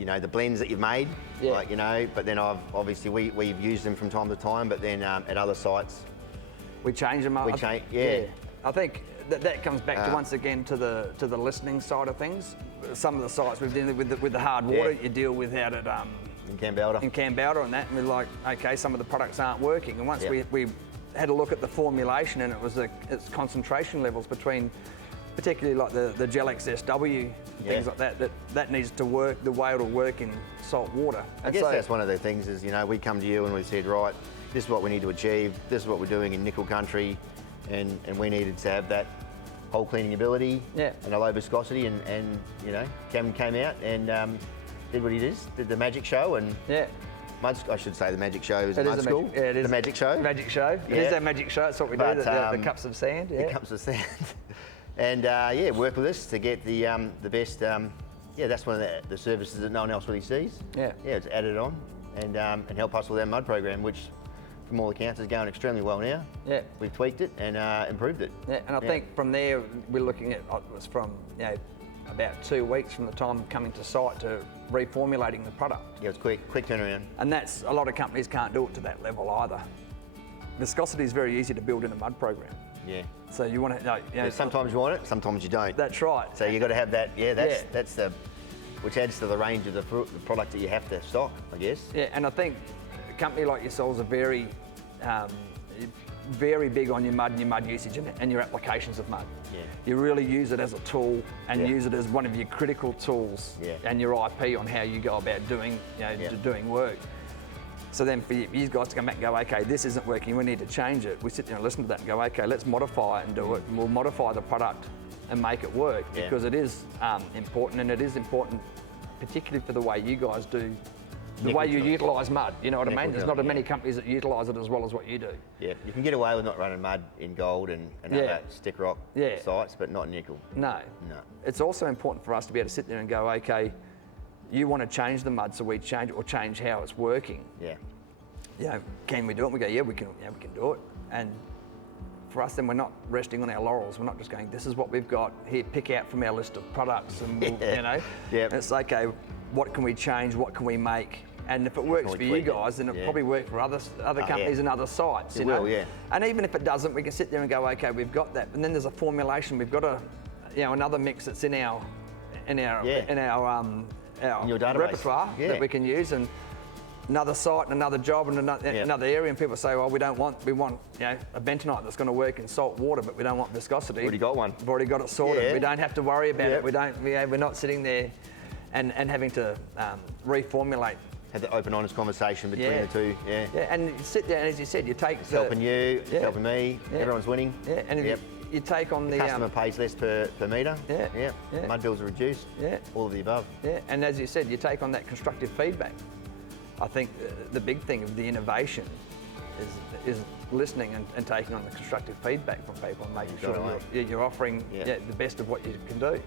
you know, the blends that you've made, Yeah. like, you know, but then obviously we've used them from time to time, but then at other sites, We change them up. We change- yeah. I think that comes back to once again to the listening side of things. Some of the sites we've dealt with the hard water, Yeah. you deal with out at in Cambalda. in Cambalda and that, and we're like, okay, some of the products aren't working. And once Yeah. we had a look at the formulation, and it was its concentration levels between, particularly like the Gel-X SW, things Yeah. like that needs to work the way it'll work in salt water. I guess that's one of the things is, you know, we come to you and we said, right, this is what we need to achieve, this is what we're doing in nickel country, and we needed to have that whole cleaning ability Yeah. and a low viscosity, and you know, Cam came out and did what he did the magic show, and Yeah. I should say the magic show is It Mud is School. magic, yeah, it is the magic show. Magic show. It Yeah. is our magic show. That's what we But, do. The cups of sand. Yeah. The cups of sand. And yeah, work with us to get the best. Yeah, that's one of the services that no one else really sees. Yeah. Yeah, it's added on and help us with our mud program, which from all accounts is going extremely well now. Yeah. We've tweaked it and improved it. Yeah, and I think from there we're looking at it was from about 2 weeks from the time coming to site to reformulating the product, Yeah, it's quick turnaround. and that's a lot of companies can't do it to that level either. Viscosity is very easy to build in a mud program, Yeah. so you want to Sometimes you want it, sometimes you don't. That's right. So you got to have that. Yeah, Yeah. that's the, which adds to the range of the product that you have to stock, I guess. Yeah, and I think a company like yourselves are very, very big on your mud usage and your applications of mud. Yeah. You really use it as a tool and Yeah. use it as one of your critical tools Yeah. and your IP on how you go about doing, doing work. So then for you guys to come back and go, okay, this isn't working, we need to change it. We sit there and listen to that and go, okay, let's modify it and do it. And we'll modify the product and make it work Yeah. because it is important, and it is important particularly for the way you guys do, the Nickel way you drilling. utilise mud, you know what I Nickel mean? There's not drilling, many yeah. companies that utilise it as well as what you do. Yeah, you can get away with not running mud in gold and Yeah. other stick rock Yeah. sites, but not nickel. No. No. It's also important for us to be able to sit there and go, okay, you want to change the mud, so we change it or change how it's working. Yeah. You know, can we do it? And we go, yeah, we can do it. And for us, then we're not resting on our laurels. We're not just going, this is what we've got. Here, pick out from our list of products, and we'll, Yeah. you know. Yep. And it's okay. What can we change? What can we make? And if it works we for you tweak it? guys, then it'll Yeah. probably work for other companies yeah. and other sites. It You know? will, yeah. And even if it doesn't, we can sit there and go, okay, we've got that. And then there's a formulation. We've got another mix that's in our Yeah. our your database. repertoire Yeah. that we can use, and another site and another job and another area, and people say, well, we want a bentonite that's going to work in salt water, but we don't want viscosity. Already got one. We've already got it sorted. Yeah. We don't have to worry about Yep. it. We're not sitting there and having to reformulate. Have the open, honest conversation between Yeah. the two. Yeah. Yeah, and you sit there, and as you said, you take It's helping you, it's Yeah. helping me, Yeah. everyone's winning. Yeah, and if Yep. you take on the Customer pays less per metre. Yeah. Yeah. Yeah. Mud bills are reduced. Yeah. All of the above. Yeah, and as you said, you take on that constructive feedback. I think the big thing of the innovation is listening and taking on the constructive feedback from people and making Got sure it, you're offering Yeah. the best of what you can do.